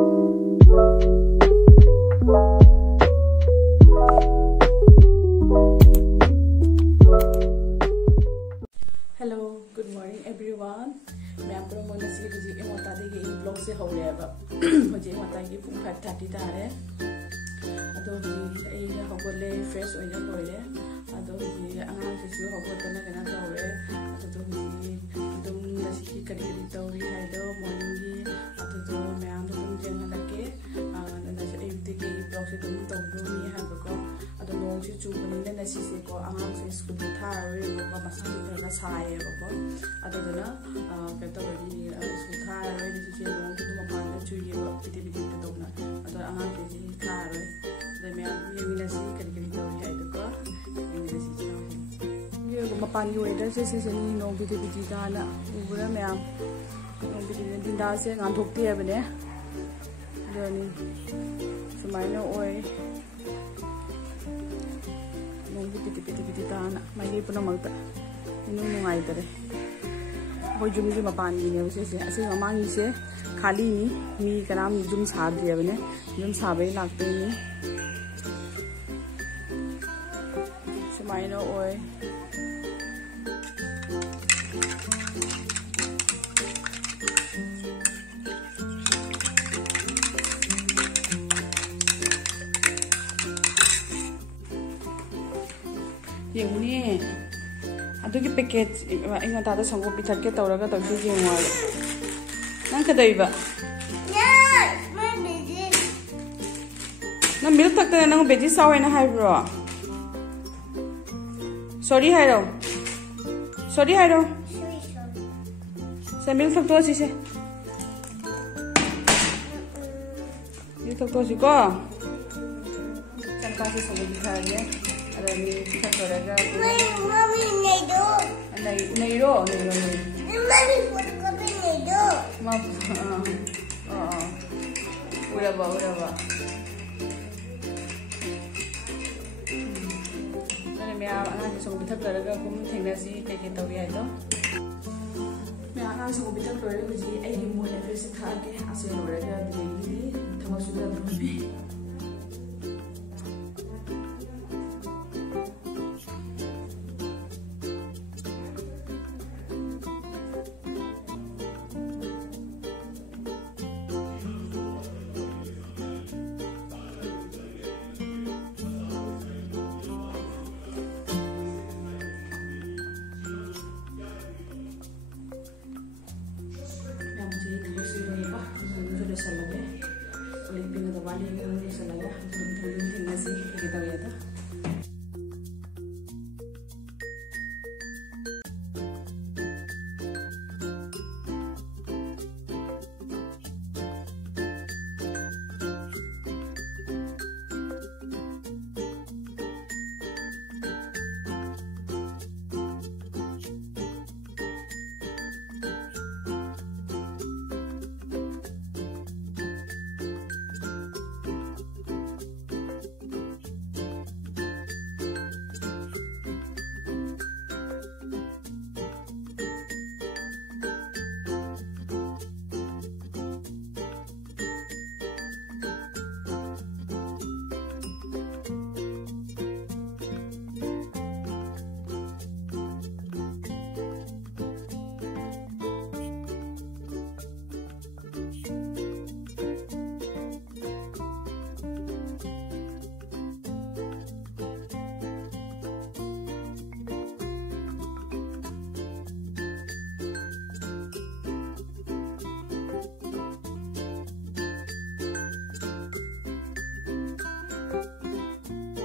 Hello good morning everyone मैं आप लोगों ने सी हुजी के मोता दे के ब्लॉग से हो रहे हैं हुजी मोता की 5:30 तारे अदो हुजी ए होगले फ्रेश हो जा लोरे अदो हुजी अंगा से होगतना कना तौरे अदो हुजी तुम नसी की करी तौरी है दो मॉर्निंग की अदो मैं आम तुम जेंगा लगे नसी एवरी के ब्लॉग से तुम तौरो मी है बको अदो नोंग से चुबनी नसी से को अंगा से स्कूल था रे बको मसा का साए बको अदोना कतौरी स्कूल था रे नसी से नोंग तो मपान चुये पिटी पिटी तौना अदो अंगा से था रे द मैं नसी करी तौरी है दो मपान की वेदर से सिसनी नोंग पिटी पिटी दाना उबरा मैं नोंग पिटी दिनदा से गांथोक्ती है बने दनी सुमाइना ओय नोंग पिटी पिटी पिटी दाना माई पुना मगता नु नुंगाई तरे होय जुम की मपान की ने से असे ममांगी से खाली नी मी कनाम जुम साद्रिया बने जुम साबे लागते नी सुमाइना ओय येंगुनी अदुगी पैकेट इंगा तादा संगो पिथके तौरगा तौसी जेंगवा नंग कदैबा नंग मिल्क तकते नंग बेजी सावेना हाइब्रो सॉरी हाइरो से मिल्क तकतो सिसे मिल्क तकतो सिको चंपा से संगो दिखागे अरे पिठा तोरेगा मम्मी नहीं दो नहीं रो मम्मी फोटोकॉपी नहीं दो उड़ाबा अरे मैं आना से संग पिठा तोरेगा कुम थेंगनासी के तौरी है तो मैं आना संग पिठा तोरेगा हुजी आई मोने फेस थागे आसे लोरेगा देगी थमसुदा दुमे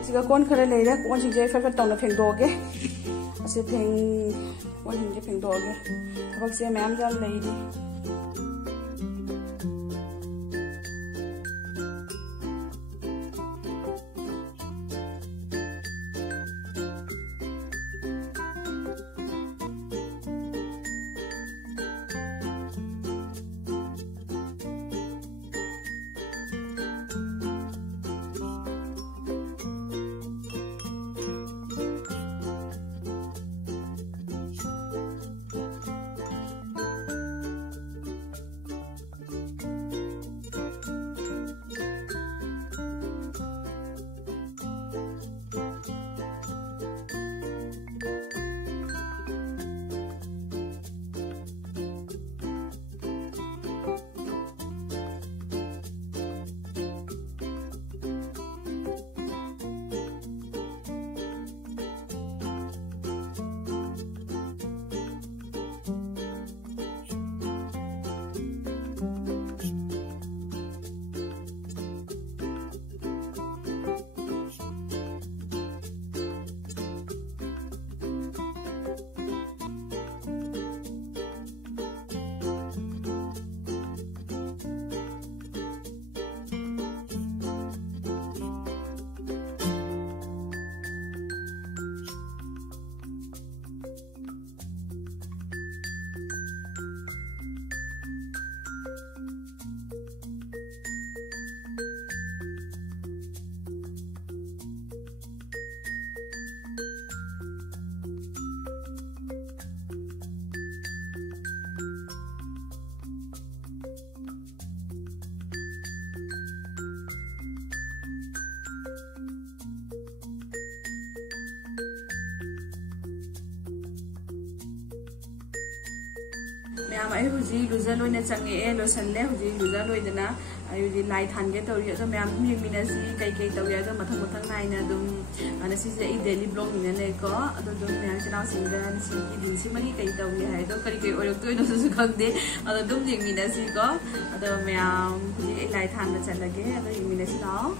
सिगा कौन खरे ले रहा कौन सिंजे फट फट तौना फेंदोगे असे कौन सिंजे फेंदोगे थबक से मैम जान ले दी आई हुजी लुजा लोइना चंगे लोसनले हुजी लुजा लोइदना आई लाइ थानगे तौरी अदो मैम येमिनासी कई कई तौरी अदो मथंग मथंग नाइना दुम नसिसे आई डेली ब्लॉग निने को अदो दुम मैम चना सिंगा नसि की दिन से मगी कई तौरी है दो करी कई ओरक तो नसु खंगदे अदो दुम येमिनासी को अदो मैम हुजी लाइ थानना चलगे अदो येमिनासी लाओ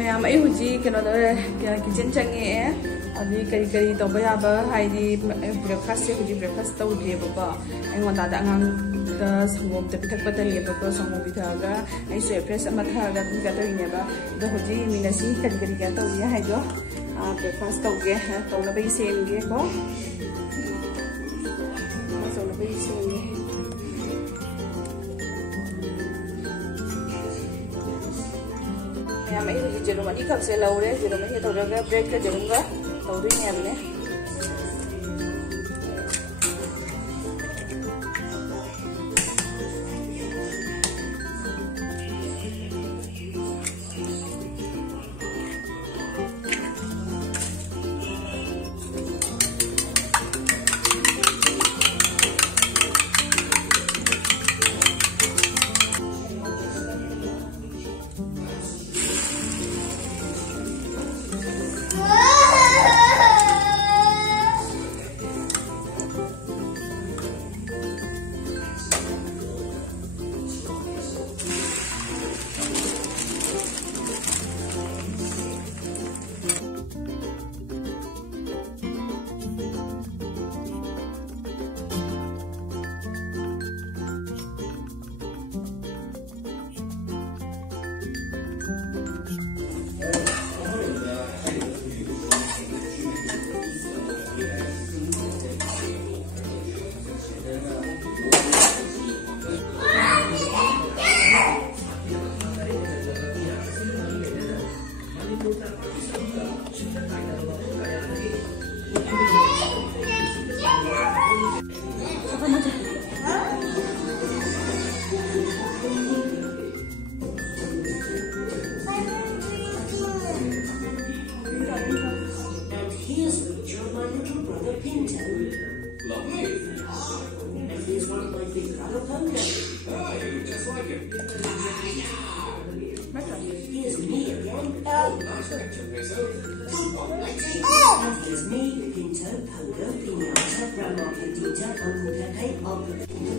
मैम आई हुजी कनो किचन चंगे अभी करी करी तब याब हाइदी ब्रेकफास्ट से हुजी ब्रेकफास्ट तौद्रेबको अँगोंदा अँगांग संगोम पिथक लेबको संगोम पिथागा आई सो फ्रेश अमा थागा तौरीनेबा द हुजी मिनसी करी करी क्या तौरी हाइदो ब्रेकफास्ट तौगे तौनबई सेमगे को तौनबई सेमगे मैम आई हुजी जेरुम अनी खबसे लौरे जेरुम अनी तौरगा ब्रेड का जेरुमगा तौदोइने याबने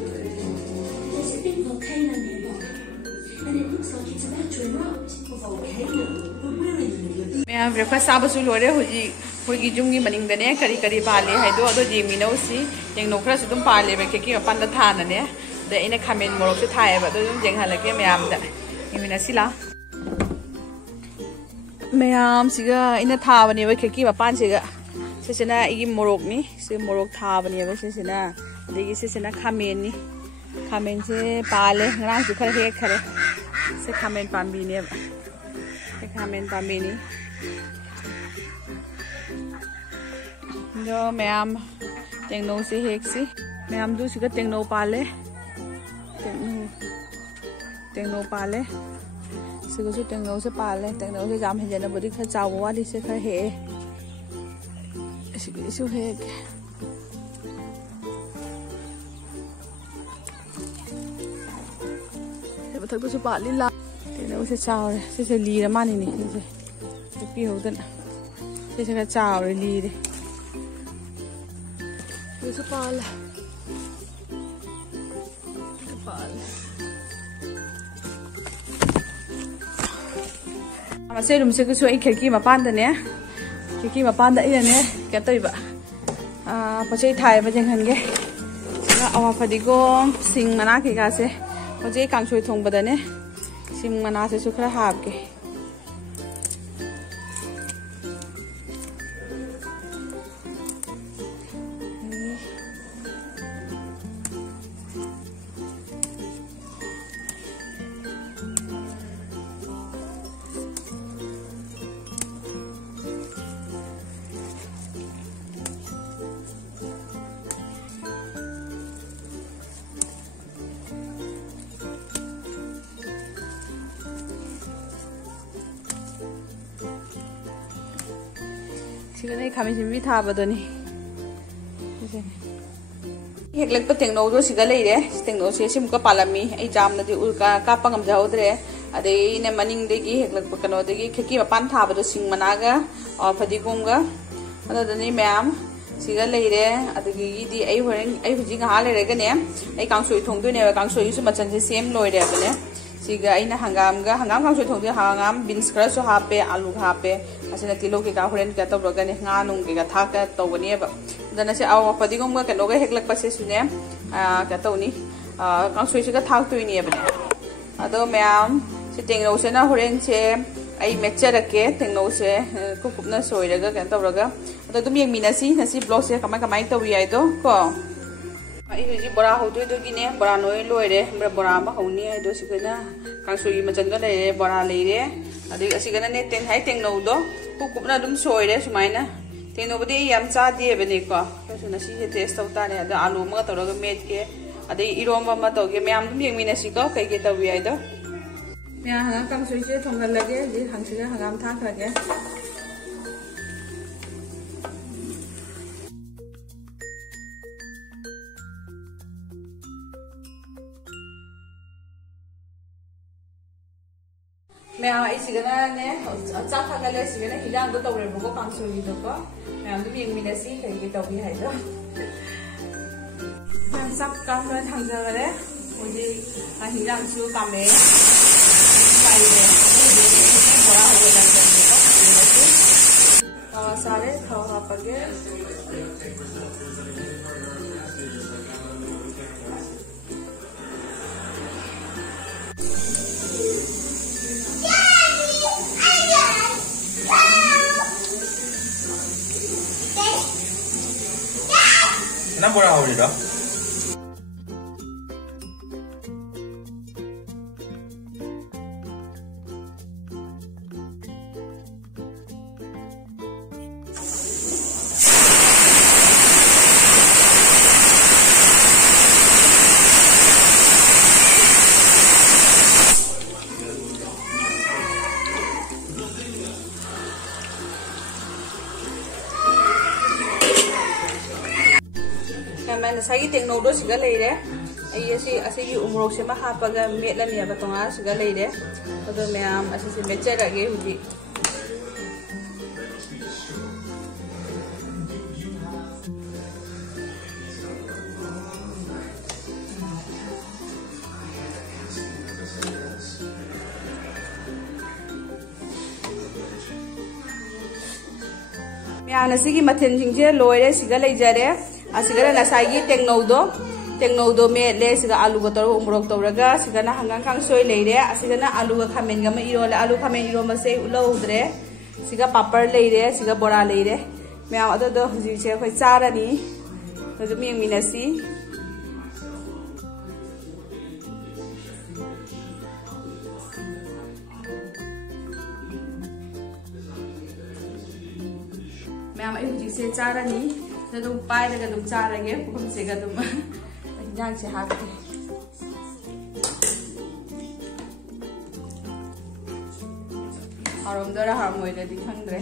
There's a big volcano nearby, and it looks like it's about to erupt. A volcano? But we're in the middle of the... मैं ब्रेकफास्ट चाबसु लोरे हुजी हुगी जुंगी मनिंगदने करी करी पाले हाइदो अदो जेमिनोसी जेंगनो खरसु दुम पाले बेकेकी मपानदा थानने द इने खामेन मोरकसु थायबा दो दुम जेंगहालके मैमदा इमिनासिला मैम सिगा इने थाबने बेकेकी मपान सिगा सिसना इगी मोरकनी से मोरक थाबने बे सिसना अदगी सिसना खामेननी खामेन से पाले ngरासु खर हेक खरे से खामेन पाम्बीने से खामेन पाम्बीनी जो मैम टेंगनो से हेक सी मैम दू सिगा टेंगनो पाले टेंगनो पाले सिगा सु टेंगनो से पाले टेंगनो से जाम हेजना बडी खर चाव वाली से खर हे सिगा सु हेक से बथक सु पाली ला टेंगनो से चाव से लीर मानी नि से पी होदना से खर चाव लीर There's a pala. ꯐꯜ ꯃꯁꯦ ꯔꯨꯝꯁꯦ ꯀꯁꯨ ꯑꯩ ꯈꯤꯔꯀꯤ ꯃꯄꯥꯟꯗꯅꯦ ꯈꯤꯔꯀꯤ ꯃꯄꯥꯟꯗ ꯑꯩꯅꯅꯦ ꯀꯩꯅꯣ ꯇꯧꯏꯕ ꯄꯣꯠꯆꯩ ꯊꯥꯏꯕ ꯌꯦꯡꯍꯟꯒꯦ ꯑꯋꯥ ꯐꯗꯤꯒꯣꯝ ꯁꯤꯡ ꯃꯅꯥ ꯀꯩꯀꯥꯁꯦ ꯍꯧꯖꯤꯛ ꯀꯥꯡꯁꯣꯏ ꯊꯣꯡꯕꯗꯅꯦ ꯁꯤꯡ ꯃꯅꯥꯁꯤꯁꯨ ꯈꯔ ꯍꯥꯞꯀꯦ सिगने खामी सिंबी थाबदोनी हेक्लक तेंगनौदो सिगा लेरे तेंगनौ से सिमुका पालमी आई जामनदी उल्का कापा ngमजाउद्रे अदे ने मनिंगदेगी हेक्लक कनोदेगी खिकी मपान थाबदो सिंग मनागा फदिगोमगा अदनी मैम सिगा लेरे अदगी दी आई होरें आई हुजी गा लेरेगने आई कांसोई थोंदोने कांसोई सु मचन से सेम लोइरे बने सिगा आइना हंगाम कांसोई थोंदे हंगाम बीन्स खरसो हापे आलू हापे असना तिलो के का होरेन का तबरगने nga nung के का थाका तौबनेबा दना से आव फदिगोम गा कनोगा हेक्लक पसे सुने का तौनी कांसोई से का थाक तोइनेबने अदो मैम से तेंगनौ से ना होरेन से आई मेचरके तेंगनौ से कुकुपना सोइरगा का तबरगा अदो तुम येंगमिनासी नसी ब्लॉग से कमाय तौइ आइदो को आई हुजी बरा होदो दोगिने बरा नोय लोइरे बरा मा हौनी आइदो सिगना कांसोई मचनगा लेरे बरा लेरे अदि असिगना ने तें हाई तेंगनौदो कुकुपना दुम सोइरे सुमाइना तेंगनौबदि याम चादे बने को सुना सी से टेस्ट तौतारे अदो आलू मा तौरगा मेट के अदि इरोंबा मा तौगे मैम दुम येंगमिनासी को कई के तौइ आइदो मैं हंगाम कांसोई से थोंगल लगे जि हांसिगा हंगाम थाखरगे मैं इसीगना ने चाक खागले सिगना हिजांग दो तौरे बगो कांसोई दो को मैं दुम येंगमिनासी कई के तौइ हाइदो मैं चाक कामरा थांगजगरे ओजि हिजांग सु कामे पाइले बड़ा हो गया सारे खाओ हापगे ना बड़ा हो रहा सागी तेंगनौदो सिगा लेरे आई असी उमरोक से हापगा मेटलनी तोंगा सिगा लेरे अदो मैम असी मेचरगे हुजी मैम असी मथेन सिंजे लोइरे सिगा लेजरे असिगना नसाई तेंगनौदो मेले सिगा आलू गतरो उमरोक तौरगा सिगना हंगाम कांसोई लेरे असिगना आलू गा खामेन गा मा इरोले आलू खामेन इरो मसे उलौद्रे सिगा पापड़ लेरे सिगा बोरा लेरे मैम अदो हुजी से खoi चारानी अदो येंगमिनासी मैम आई हुजी से चारानी तो पाइरगा दुम चारगे पुखम सेगा दुम हिजांग से हाके हारोमदरा हारमोइदि खंद्रे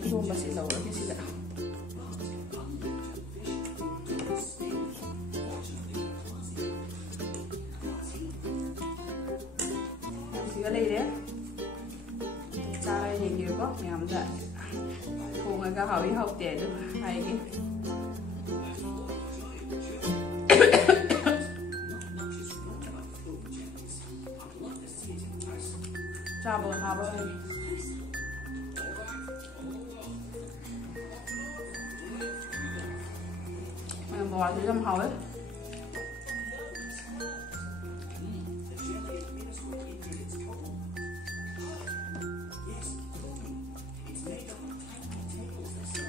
इरोंबा से लौरगे सिगा सिगा लेरे चारा येंगिरको मैमदा थोंगा हावी haute हाइगे Cabo haba hai. Mình bỏ thì làm hậu ấy.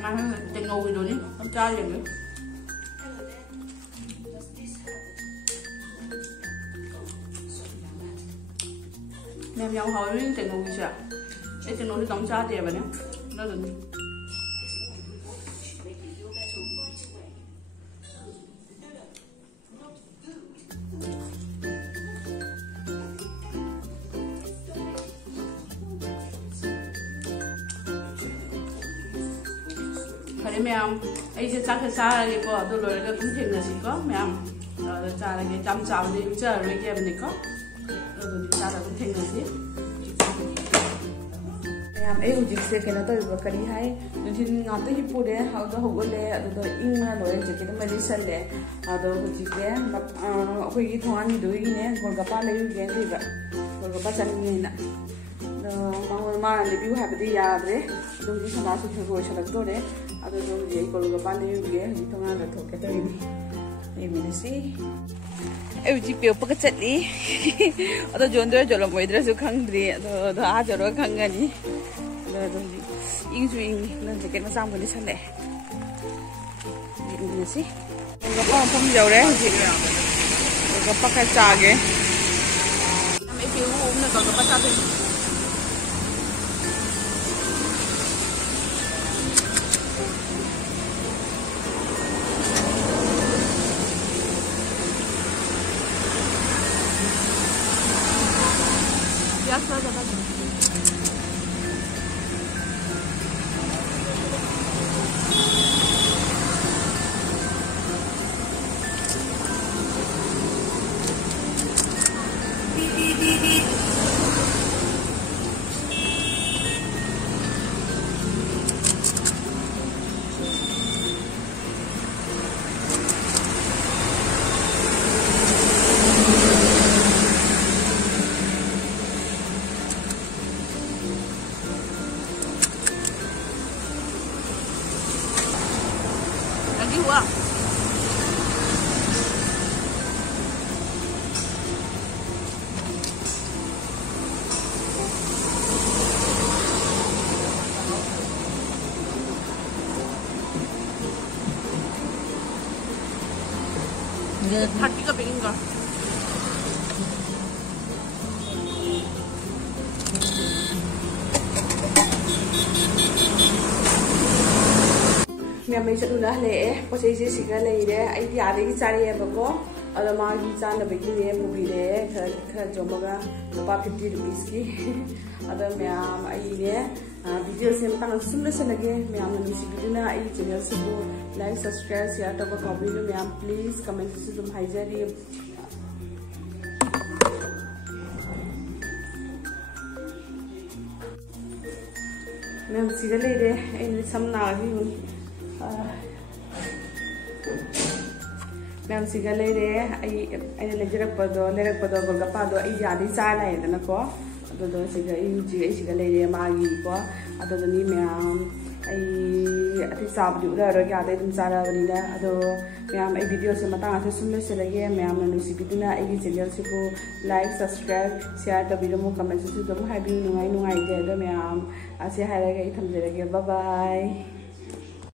Mang cái ngồi rồi đi, không chơi gì nữa. Mẹ nhau hỏi đến cái ngồi chưa? Cái ngồi thì đóng cha tiền vậy nhá, nó rồi. Hari ma'am, ai se chak sa lagi ko, tu lor ka kum thing na si ko, ma'am. Cha lagi cham chaw ni cha roi ke bani ko. Tu cha la kum thing na si. Ma'am, ai ujik se kena to iba kari hai. Nuthin ngata hi pure, how the hogole, ado ing na loi je ke ma lisal le. Ado ujik ke, koi gi thoan ni doi gi ne, golgappa le yu gen ri ba. Golgappa chan ni na. Ma review habdi yaad re. Dum ji sana su thgo chalak do re. Ado dum ji golgappa le yu ge, ji thonga da thoke to ni. Ei mine si. Ai ji pe pa ka chatli. Ado jondre jolo moidra su khangdri. Ado a joro khangani. Ado dum ji ing su ing nan je ket ma sam gani chale. Ei mine si. Golgappa phom jau re ji. Golgappa ka cha ge. Nam ai pe u na golgappa cha thi. Lagi huwag. Hati ka pingin ka. Mẹ mình sẽ đun đã lẽ, có thể sẽ cái này đấy, anh nhà đấy cái chai này em có, ở mà cái chai là bị cái này mua về đấy, khá cho mà cái $50 rupees ki, ở mẹ anh đấy, video xem tăng sum lên lagi, mẹ mình sẽ video na anh channel sẽ bu like, subscribe, share, top up copy lo mẹ please comment sẽ giúp hai giờ đi. Mẹ sẽ cái này đấy, anh xăm nào thì Ma'am siga lere ai lejerak pado golgappa do ai jadi cha lai dana ko ado do siga ai siga lere magi ko ado do ni ma'am ai ati sab du ra ro ya de dum sara bani na ado ma'am ai video se mata athe sun le se lage ma'am na nusi biduna ai channel se ko like subscribe share ta video mo comment se dum hai bi nungai nungai de do ma'am ase hai ra ga i tham je lage bye bye.